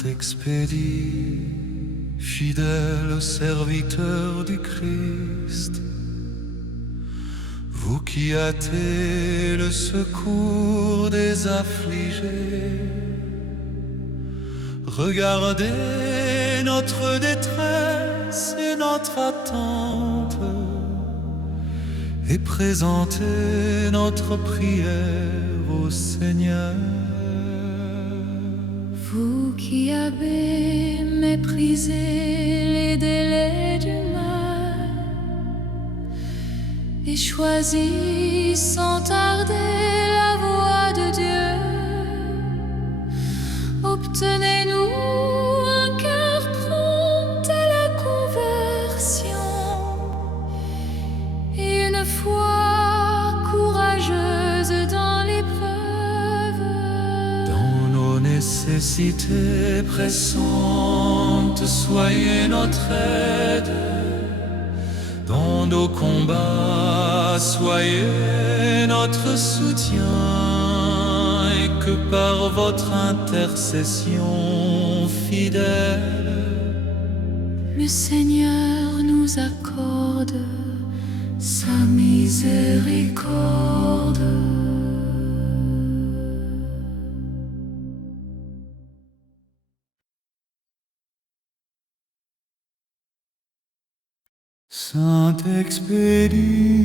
Saint-Expédie, fidèle serviteur du Christ, vous qui hâtez le secours des affligés, regardez notre détresse et notre attente et présentez notre prière au Seigneur. Vous qui avez méprisé les délais du mal et choisi sans tarder la voie de Dieu, obtenez-nous un cœur prompt à la conversion et une foi courageuse dans l'épreuve. Dans nos nécessités pressantes, soyez notre aide. Dans nos combats, soyez notre soutien, et que par votre intercession fidèle, le Seigneur nous accorde sa miséricorde. Saint-Expédie,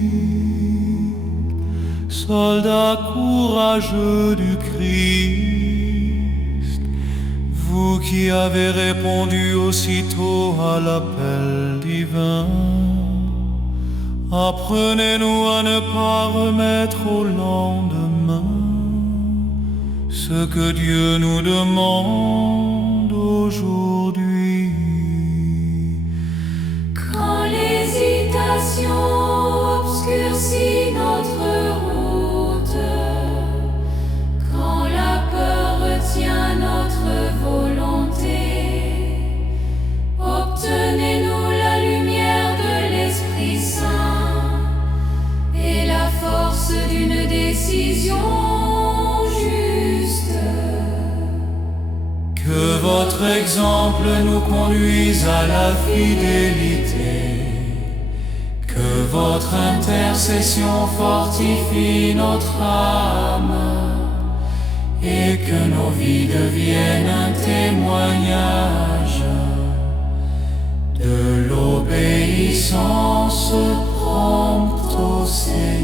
soldat courageux du Christ, vous qui avez répondu aussitôt à l'appel divin, apprenez-nous à ne pas remettre au lendemain ce que Dieu nous demande aujourd'hui. Quand l'hésitation obscurcit notre route, quand la peur retient notre volonté, obtenez-nous la lumière de l'Esprit Saint et la force d'une décision juste. Que votre exemple nous conduise à la fidélité, que votre intercession fortifie notre âme, et que nos vies deviennent un témoignage de l'obéissance prompte au Seigneur.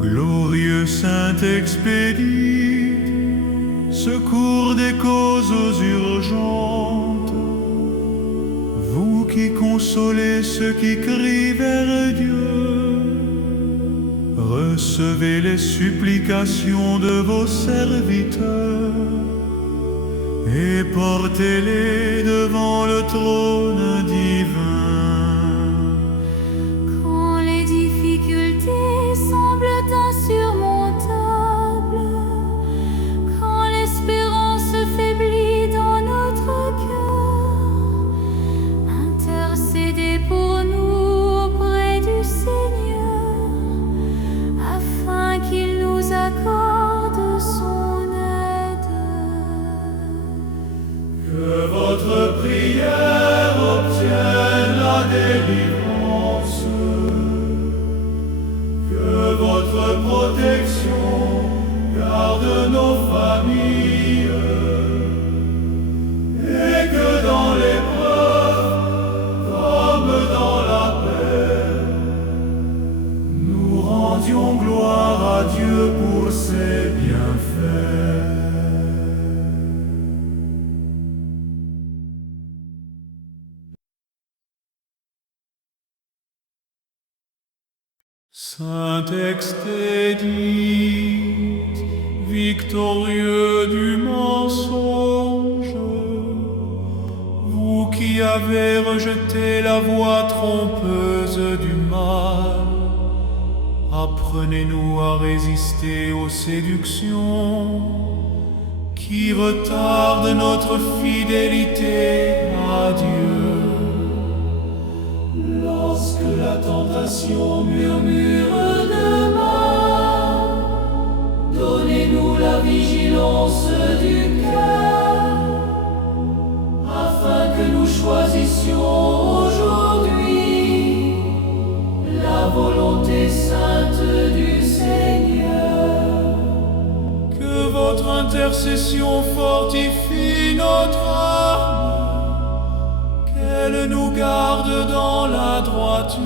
Glorieux Saint-Expédie, secours des causes urgentes, vous qui consolez ceux qui crient vers Dieu, recevez les supplications de vos serviteurs et portez-les devant le trône divin. Quand les difficultés semblent insurmontables, quand l'espérance faiblit dans notre cœur, intercédez pour nous auprès du Seigneur, afin qu'il nous accorde son aide. Que votre prière obtienne la délivrance, que votre protection garde nos familles, et que dans l'épreuve, comme dans la paix, nous rendions gloire à Dieu pour ses bienfaits. Saint-Expédie, victorieux du mensonge, vous qui avez rejeté la voie trompeuse du mal, apprenez-nous à résister aux séductions qui retardent notre fidélité à Dieu. Lorsque la tentation murmure demain, donnez-nous la vigilance du cœur, afin que nous choisissions aujourd'hui la volonté sainte du Seigneur. Que votre intercession fortifie notre âme, qu'elle nous garde dans la droiture,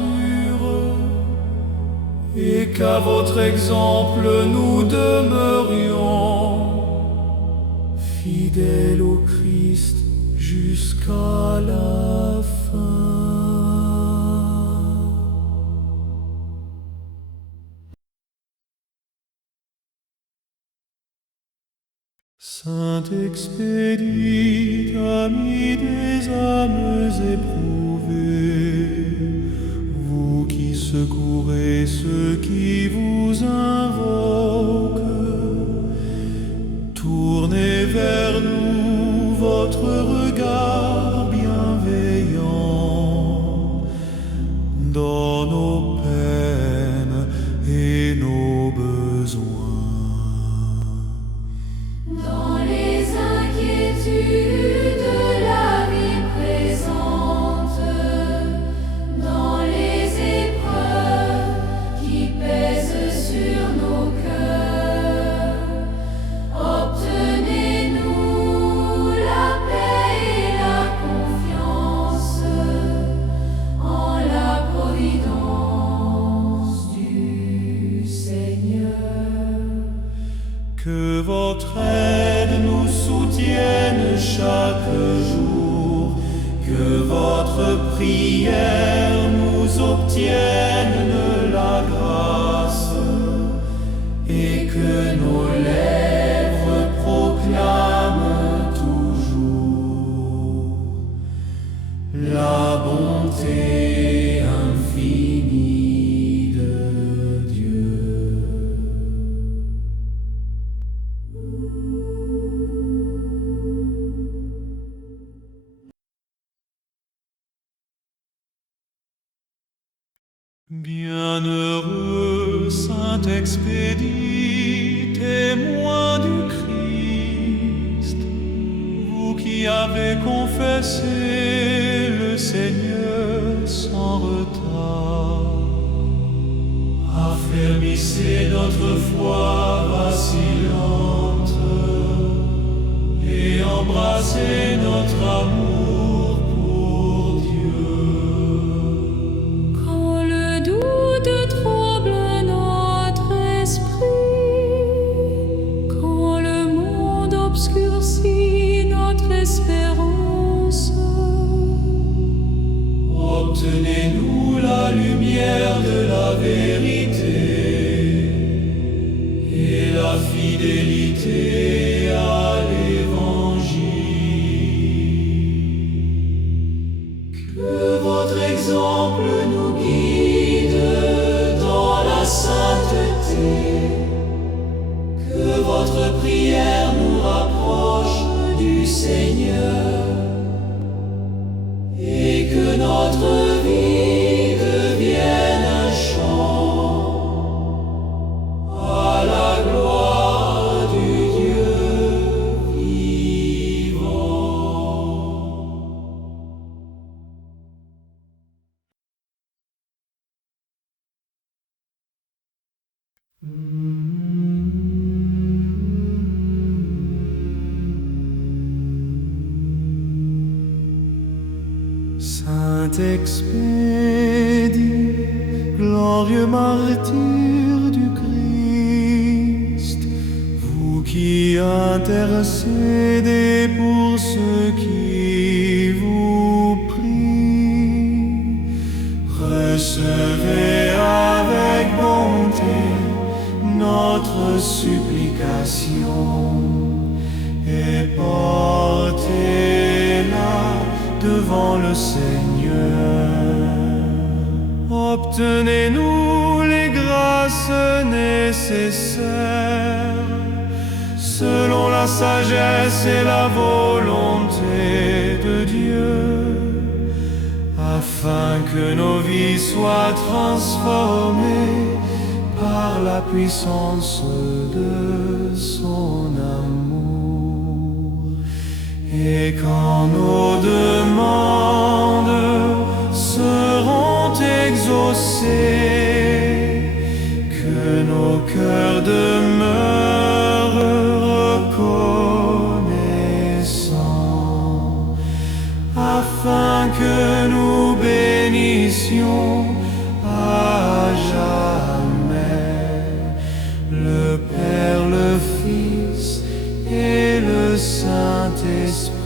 et qu'à votre exemple nous demeurions fidèles au Christ jusqu'à la fin. Saint expédite, ami des âmes éprouvées, vous qui secourez ceux qui vous invoquent, tournez vers nous votre regard bienveillant dans nos peines et nos besoins. Dans les inquiétudes de la vie présente, dans les épreuves qui pèsent sur nos cœurs, obtenez-nous la paix et la confiance en la providence du Seigneur. Que votre aide nous soutienne chaque jour, que votre prière nous obtienne la grâce, et que nos lèvres proclament toujours la bonté infinie de Dieu. Bienheureux Saint Expédit, témoin du Christ, vous qui avez confessé le Seigneur sans retard, affermissez notre foi vacillante et embrassez notre amour pour Dieu. Quand le doute trouble notre esprit, quand le monde obscurcit notre espérance, obtenez-nous la lumière de la vérité et la fidélité à l'Évangile. Que votre exemple nous guide dans la sainteté, que votre prière nous rapproche du Seigneur, et que notre vie devienne un chant à la gloire du Dieu vivant. Saint Expédit, glorieux martyr du Christ, vous qui intercédez pour ceux qui vous prient, recevez avec bonté notre supplication et portez-la devant le Seigneur. Obtenez-nous les grâces grâce nécessaire, selon la sagesse et la volonté de Dieu, afin que nos vies soient transformées par la puissance de son amour. Et quand nos demandes seront exaucées, que nos cœurs demeurent reconnaissants, afin que nous bénissions à jamais le Père, le Fils et le Saint-Esprit.